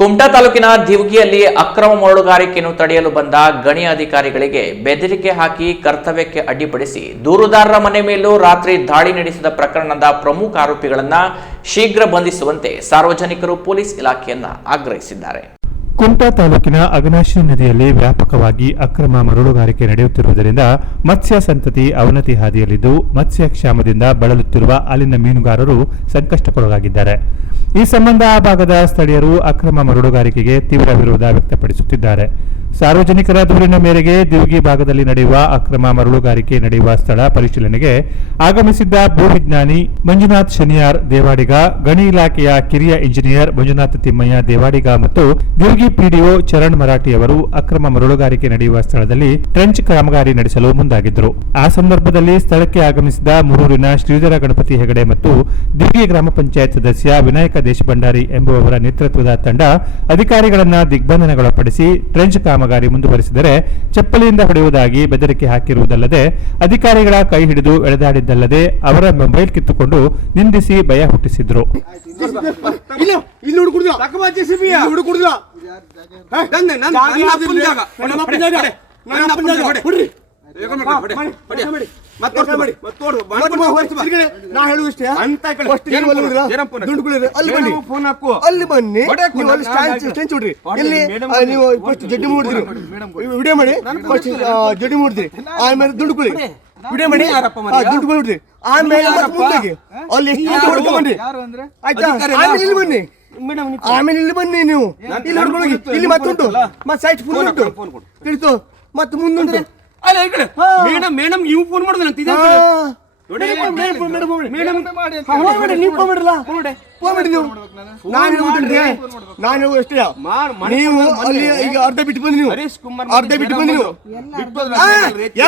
ಕುಮಟಾ ತಾಲೂಕಿನ ದಿವಗಿಯಲ್ಲಿ ಅಕ್ರಮ ಮರಳುಗಾರಿಕೆಯನ್ನು ತಡೆಯಲು ಬಂದ ಗಣಿ ಅಧಿಕಾರಿಗಳಿಗೆ ಬೆದರಿಕೆ ಹಾಕಿ ಕರ್ತವ್ಯಕ್ಕೆ ಅಡ್ಡಿಪಡಿಸಿ ದೂರುದಾರರ ಮನೆ ಮೇಲೂ ರಾತ್ರಿ ದಾಳಿ ನಡೆಸಿದ ಪ್ರಕರಣದ ಪ್ರಮುಖ ಆರೋಪಿಗಳನ್ನು ಶೀಘ್ರ ಬಂಧಿಸುವಂತೆ ಸಾರ್ವಜನಿಕರು ಪೊಲೀಸ್ ಇಲಾಖೆಯನ್ನ ಆಗ್ರಹಿಸಿದ್ದಾರೆ. ಕುಮಟಾ ತಾಲೂಕಿನ ಅಘನಾಶಿನಿ ನದಿಯಲ್ಲಿ ವ್ಯಾಪಕವಾಗಿ ಅಕ್ರಮ ಮರಳುಗಾರಿಕೆ ನಡೆಯುತ್ತಿರುವುದರಿಂದ ಮತ್ಸ್ಯ ಸಂತತಿ ಅವನತಿ ಹಾದಿಯಲ್ಲಿದ್ದು ಮತ್ಸ್ಯ ಕ್ಷಾಮದಿಂದ ಬಳಲುತ್ತಿರುವ ಅಲ್ಲಿನ ಮೀನುಗಾರರು ಸಂಕಷ್ಟಕ್ಕೊಳಗಾಗಿದ್ದಾರೆ. ಈ ಸಂಬಂಧ ಆ ಭಾಗದ ಸ್ಥಳೀಯರು ಅಕ್ರಮ ಮರಳುಗಾರಿಕೆಗೆ ತೀವ್ರ ವಿರೋಧ ವ್ಯಕ್ತಪಡಿಸುತ್ತಿದ್ದಾರೆ. ಸಾರ್ವಜನಿಕರ ದೂರಿನ ಮೇರೆಗೆ ದಿವಗಿ ಭಾಗದಲ್ಲಿ ನಡೆಯುವ ಅಕ್ರಮ ಮರಳುಗಾರಿಕೆ ನಡೆಯುವ ಸ್ಥಳ ಪರಿಶೀಲನೆಗೆ ಆಗಮಿಸಿದ್ದ ಭೂವಿಜ್ಞಾನಿ ಮಂಜುನಾಥ್ ಶನಿಯಾರ್ ದೇವಾಡಿಗ, ಗಣಿ ಇಲಾಖೆಯ ಕಿರಿಯ ಇಂಜಿನಿಯರ್ ಮಂಜುನಾಥ್ ತಿಮ್ಮಯ್ಯ ದೇವಾಡಿಗ ಮತ್ತು ದಿವಗಿ ಪಿಡಿಒ ಚರಣ್ ಮರಾಠಿ ಅವರು ಅಕ್ರಮ ಮರಳುಗಾರಿಕೆ ನಡೆಯುವ ಸ್ಥಳದಲ್ಲಿ ಟ್ರೆಂಚ್ ಕಾಮಗಾರಿ ನಡೆಸಲು ಮುಂದಾಗಿದ್ದರು. ಆ ಸಂದರ್ಭದಲ್ಲಿ ಸ್ಥಳಕ್ಕೆ ಆಗಮಿಸಿದ ಮೂರೂರಿನ ಶ್ರೀಧರ ಗಣಪತಿ ಹೆಗಡೆ ಮತ್ತು ದಿವಗಿ ಗ್ರಾಮ ಪಂಚಾಯತ್ ಸದಸ್ಯ ವಿನಾಯಕ ದೇಶಭಂಡಾರಿ ಎಂಬುವವರ ನೇತೃತ್ವದ ತಂಡ ಅಧಿಕಾರಿಗಳನ್ನ ದಿಗ್ಬಂಧನಗೊಳಪಡಿಸಿ ಟ್ರೆಂಚ್ ಕಾಮಗಾರಿ ಮುಂದುವರೆಸಿದರೆ ಚಪ್ಪಲಿಯಿಂದ ಹೊಡೆಯುವುದಾಗಿ ಬೆದರಿಕೆ ಹಾಕಿರುವುದಲ್ಲದೆ ಅಧಿಕಾರಿಗಳ ಕೈ ಹಿಡಿದು ಎಳೆದಾಡಿದ್ದಲ್ಲದೆ ಅವರ ಮೊಬೈಲ್ ಕಿತ್ತುಕೊಂಡು ನಿಂದಿಸಿ ಭಯ ಹುಟ್ಟಿಸಿದ್ರು. ಅಲ್ಲಿ ಬನ್ನಿ, ಜಡ್ಡಿ ಮೂಡಿದ್ರಿ, ವಿಡಿಯೋ ಮಾಡಿ ಜಡ್ಡಿ ಮೂಡಿದ್ರಿ, ಆಮೇಲೆ ದುಡ್ಡುಕೊಳ್ಳಿ, ವಿಡಿಯೋ ಮಾಡಿ ದುಡ್ಡು ಕೊಡ್ರಿ, ಆಮೇಲೆ ಅಲ್ಲಿ ಎಷ್ಟು ಹೊಡ್ಕೊಂಡ್ರಿ ಆಯ್ತಾ. ಆಮೇಲೆ ಇಲ್ಲಿ ಬನ್ನಿ, ಆಮೇಲೆ ಇಲ್ಲಿ ಬನ್ನಿ, ನೀವು ಇಲ್ಲಿ ಹೊಡ್ಕೊಂಡೋಗಿ, ಇಲ್ಲಿ ಮತ್ತುಂಟು, ಮತ್ತೆ ಸೈಟ್ ಫುಲ್ ಉಂಟು ತಿಳಿತು, ಮತ್ತೆ ಮುಂದುಂಟು. ಮೇಡಮ್ ಮೇಡಮ್ ನೀವು ಫೋನ್ ಮಾಡಿದ್ರೆ ನಾನು ಅಷ್ಟೇ, ನೀವು ಅಲ್ಲಿ ಈಗ ಅರ್ಧ ಬಿಟ್ಟು ಬಂದಿ, ನೀವು ಅರ್ಧ ಬಿಟ್ಟು ಬಂದಿ, ನೀವು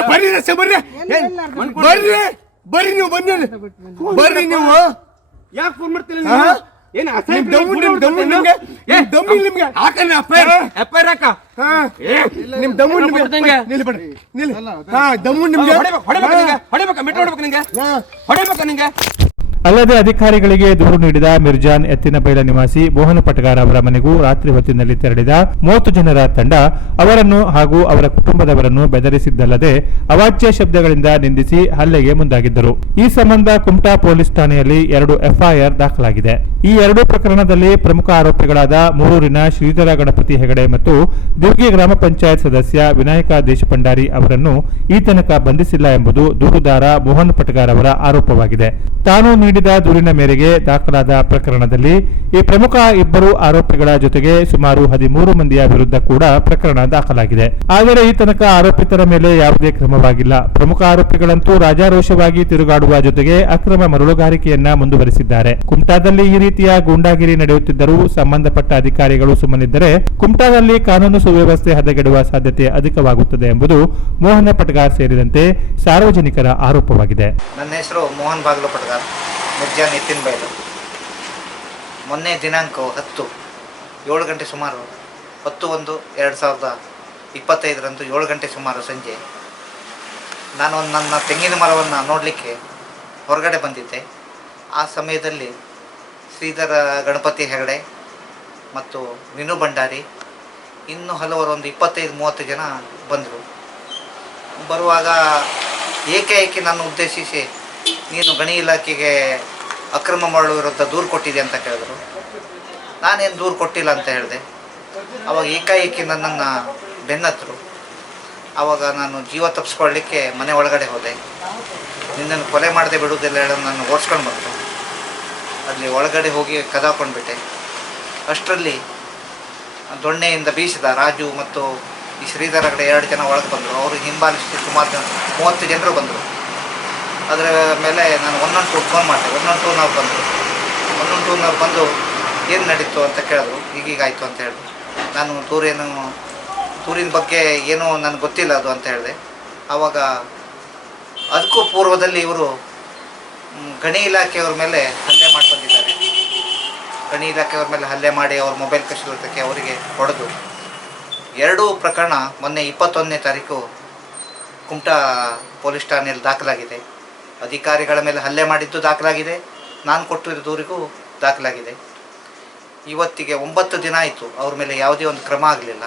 ಬರ್ರಿ ಬರ್ರಿ ಬರ್ರಿ ನೀವು ಬನ್ನಿ ಬರ್ರಿ ನೀವು ಯಾಕೆ ಫೋನ್ ಮಾಡ್ತೀರಿ? ಅಲ್ಲದೆ ಅಧಿಕಾರಿಗಳಿಗೆ ದೂರು ನೀಡಿದ ಮಿರ್ಜಾನ್ ಎತ್ತಿನಬೈಲ ನಿವಾಸಿ ಮೋಹನ ಪಟಗಾರ್ ಅವರ ಮನೆಗೂ ರಾತ್ರಿ ಹೊತ್ತಿನಲ್ಲಿ ತೆರಳಿದ 30 ಜನರ ತಂಡ ಅವರನ್ನು ಹಾಗೂ ಅವರ ಕುಟುಂಬದವರನ್ನು ಬೆದರಿಸಿದ್ದಲ್ಲದೆ ಅವಾಚ್ಯ ಶಬ್ದಗಳಿಂದ ನಿಂದಿಸಿ ಹಲ್ಲೆಗೆ ಮುಂದಾಗಿದ್ದರು. ಈ ಸಂಬಂಧ ಕುಮಟಾ ಪೊಲೀಸ್ ಠಾಣೆಯಲ್ಲಿ 2 ಎಫ್ಐಆರ್ ದಾಖಲಾಗಿದೆ. ಈ 2 ಪ್ರಕರಣದಲ್ಲಿ ಪ್ರಮುಖ ಆರೋಪಿಗಳಾದ ಮೂರೂರಿನ ಶ್ರೀಧರ ಗಣಪತಿ ಹೆಗಡೆ ಮತ್ತು ದಿವಗಿ ಗ್ರಾಮ ಪಂಚಾಯತ್ ಸದಸ್ಯ ವಿನಾಯಕ ದೇಶಭಂಡಾರಿ ಅವರನ್ನು ಈ ತನಕ ಬಂಧಿಸಿಲ್ಲ ಎಂಬುದು ದೂರುದಾರ ಮೋಹನ್ ಪಟಗಾರ್ ಅವರ ಆರೋಪವಾಗಿದೆ. ತಾನು ನೀಡಿದ ದೂರಿನ ಮೇರೆಗೆ ದಾಖಲಾದ ಪ್ರಕರಣದಲ್ಲಿ ಈ ಪ್ರಮುಖ 2 ಆರೋಪಿಗಳ ಜೊತೆಗೆ ಸುಮಾರು 13 ಮಂದಿಯ ವಿರುದ್ಧ ಕೂಡ ಪ್ರಕರಣ ದಾಖಲಾಗಿದೆ. ಆದರೆ ಈ ತನಕ ಆರೋಪಿತರ ಮೇಲೆ ಯಾವುದೇ ಕ್ರಮವಾಗಿಲ್ಲ. ಪ್ರಮುಖ ಆರೋಪಿಗಳಂತೂ ರಾಜಾರೋಷವಾಗಿ ತಿರುಗಾಡುವ ಜೊತೆಗೆ ಅಕ್ರಮ ಮರಳುಗಾರಿಕೆಯನ್ನ ಮುಂದುವರೆಸಿದ್ದಾರೆ. ಕುಮಟಾದಲ್ಲಿ ಈ ರೀತಿಯ ಗೂಂಡಾಗಿರಿ ನಡೆಯುತ್ತಿದ್ದರೂ ಸಂಬಂಧಪಟ್ಟ ಅಧಿಕಾರಿಗಳು ಸುಮ್ಮನಿದ್ದರೆ ಕುಮಟಾದಲ್ಲಿ ಕಾನೂನು ಸುವ್ಯವಸ್ಥೆ ಹದಗೆಡುವ ಸಾಧ್ಯತೆ ಅಧಿಕವಾಗುತ್ತದೆ ಎಂಬುದು ಮೋಹನ ಪಟಗಾರ್ ಸೇರಿದಂತೆ ಸಾರ್ವಜನಿಕರ ಆರೋಪವಾಗಿದೆ. ನನ್ನ ಹೆಸರು ಮೋಹನ್ ಬಾಗ್ಲು ಪಟಗಾರ್, ಮಿರ್ಜಾನ್ ಎತ್ತಿನಬೈಲು. ಮೊನ್ನೆ ದಿನಾಂಕ 7 ಗಂಟೆ ಸುಮಾರು 10/1/2025 7 ಗಂಟೆ ಸುಮಾರು ಸಂಜೆ ನಾನು ನನ್ನ ತೆಂಗಿನ ಮರವನ್ನು ನೋಡಲಿಕ್ಕೆ ಹೊರಗಡೆ ಬಂದಿದ್ದೆ. ಆ ಸಮಯದಲ್ಲಿ ಶ್ರೀಧರ ಗಣಪತಿ ಹೆಗಡೆ ಮತ್ತು ವಿನು ಭಂಡಾರಿ ಇನ್ನೂ ಹಲವರು ಒಂದು 25-30 ಜನ ಬಂದರು. ಬರುವಾಗ ಏಕಾಏಕಿ ನನ್ನ ಉದ್ದೇಶಿಸಿ ನೀನು ಗಣಿ ಇಲಾಖೆಗೆ ಅಕ್ರಮ ಮರಳು ವಿರುದ್ಧ ದೂರು ಕೊಟ್ಟಿದೆ ಅಂತ ಕೇಳಿದ್ರು. ನಾನೇನು ದೂರು ಕೊಟ್ಟಿಲ್ಲ ಅಂತ ಹೇಳಿದೆ. ಆವಾಗ ಏಕಾಏಕಿ ನನ್ನನ್ನು ಬೆನ್ನತ್ತರು. ಆವಾಗ ನಾನು ಜೀವ ತಪ್ಪಿಸ್ಕೊಳ್ಳಿಕ್ಕೆ ಮನೆ ಒಳಗಡೆ ಹೋದೆ. ನಿನ್ನನ್ನು ಕೊಲೆ ಮಾಡದೆ ಬಿಡುವುದಿಲ್ಲ ಹೇಳೋದು ನಾನು ಓಡಿಸ್ಕೊಂಡು ಬಂತು. ಅಲ್ಲಿ ಒಳಗಡೆ ಹೋಗಿ ಕದಾಕೊಂಡ್ಬಿಟ್ಟೆ. ಅಷ್ಟರಲ್ಲಿ ದೊಣ್ಣೆಯಿಂದ ಬೀಸಿದ ರಾಜು ಮತ್ತು ಈ ಶ್ರೀಧರ ಕಡೆ 2 ಜನ ಒಳಗೆ ಬಂದರು. ಅವರು ಹಿಂಬಾಲಿಸಿ ಸುಮಾರು 30 ಜನರು ಬಂದರು. ಅದರ ಮೇಲೆ ನಾನು 112 ಫೋನ್ ಮಾಡಿದೆ. 112ನವ್ರು ಬಂದರು. 112ನವ್ರು ಬಂದು ಏನು ನಡೀತು ಅಂತ ಕೇಳಿದ್ರು. ಹೀಗೀಗಾಯಿತು ಅಂತ ಹೇಳಿದ್ರು. ನಾನು ದೂರಿನ ಬಗ್ಗೆ ಏನೂ ನನಗೆ ಗೊತ್ತಿಲ್ಲ ಅದು ಅಂತ ಹೇಳಿದೆ. ಆವಾಗ ಅದಕ್ಕೂ ಪೂರ್ವದಲ್ಲಿ ಇವರು ಗಣಿ ಇಲಾಖೆಯವ್ರ ಮೇಲೆ ಹಲ್ಲೆ ಮಾಡಿ ಬಂದಿದ್ದಾರೆ. ಗಣಿ ಇಲಾಖೆಯವ್ರ ಮೇಲೆ ಹಲ್ಲೆ ಮಾಡಿ ಅವ್ರ ಮೊಬೈಲ್ ಕಸಿರೋದಕ್ಕೆ ಅವರಿಗೆ ಹೊಡೆದು 2 ಪ್ರಕರಣ ಮೊನ್ನೆ 21ನೇ ತಾರೀಕು ಕುಮಟಾ ಪೊಲೀಸ್ ಠಾಣೆಯಲ್ಲಿ ದಾಖಲಾಗಿದೆ. ಅಧಿಕಾರಿಗಳ ಮೇಲೆ ಹಲ್ಲೆ ಮಾಡಿದ್ದು ದಾಖಲಾಗಿದೆ. ನಾನು ಕೊಟ್ಟಿರೋ ದೂರಿಗೂ ದಾಖಲಾಗಿದೆ. ಇವತ್ತಿಗೆ 9 ದಿನ ಆಯಿತು, ಅವ್ರ ಮೇಲೆ ಯಾವುದೇ ಒಂದು ಕ್ರಮ ಆಗಲಿಲ್ಲ.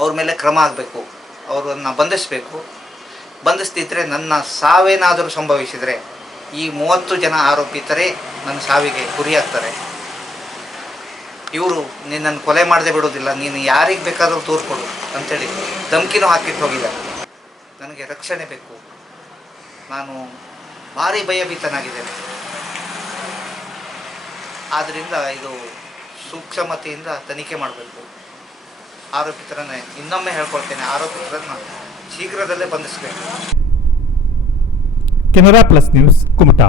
ಅವ್ರ ಮೇಲೆ ಕ್ರಮ ಆಗಬೇಕು, ಅವರನ್ನು ಬಂಧಿಸಬೇಕು. ಬಂಧಿಸ್ತಿದ್ರೆ ನನ್ನ ಸಾವೇನಾದರೂ ಸಂಭವಿಸಿದರೆ ಈ 30 ಜನ ಆರೋಪಿತರೇ ನನ್ನ ಸಾವಿಗೆ ಗುರಿಯಾಗ್ತಾರೆ. ಇವರು ನಿನ್ನನ್ನು ಕೊಲೆ ಮಾಡದೆ ಬಿಡೋದಿಲ್ಲ, ನೀನು ಯಾರಿಗೆ ಬೇಕಾದರೂ ದೂರು ಕೊಡು ಅಂಥೇಳಿ ಧಮಕಿನೂ ಹಾಕಿಟ್ಟು ಹೋಗಿದ್ದಾರೆ. ನನಗೆ ರಕ್ಷಣೆ ಬೇಕು, ನಾನು ಭಾರಿ ಭಯಭೀತನಾಗಿದ್ದೇನೆ. ಆದ್ದರಿಂದ ಇದು ಸೂಕ್ಷ್ಮತೆಯಿಂದ ತನಿಖೆ ಮಾಡಬೇಕು. ಆರೋಪಿತರನ್ನೇ ಇನ್ನೊಮ್ಮೆ ಹೇಳ್ಕೊಳ್ತೇನೆ, ಆರೋಪಿತರನ್ನು ಶೀಘ್ರದಲ್ಲೇ ಬಂಧಿಸಬೇಕು. Canara plus news Kumta.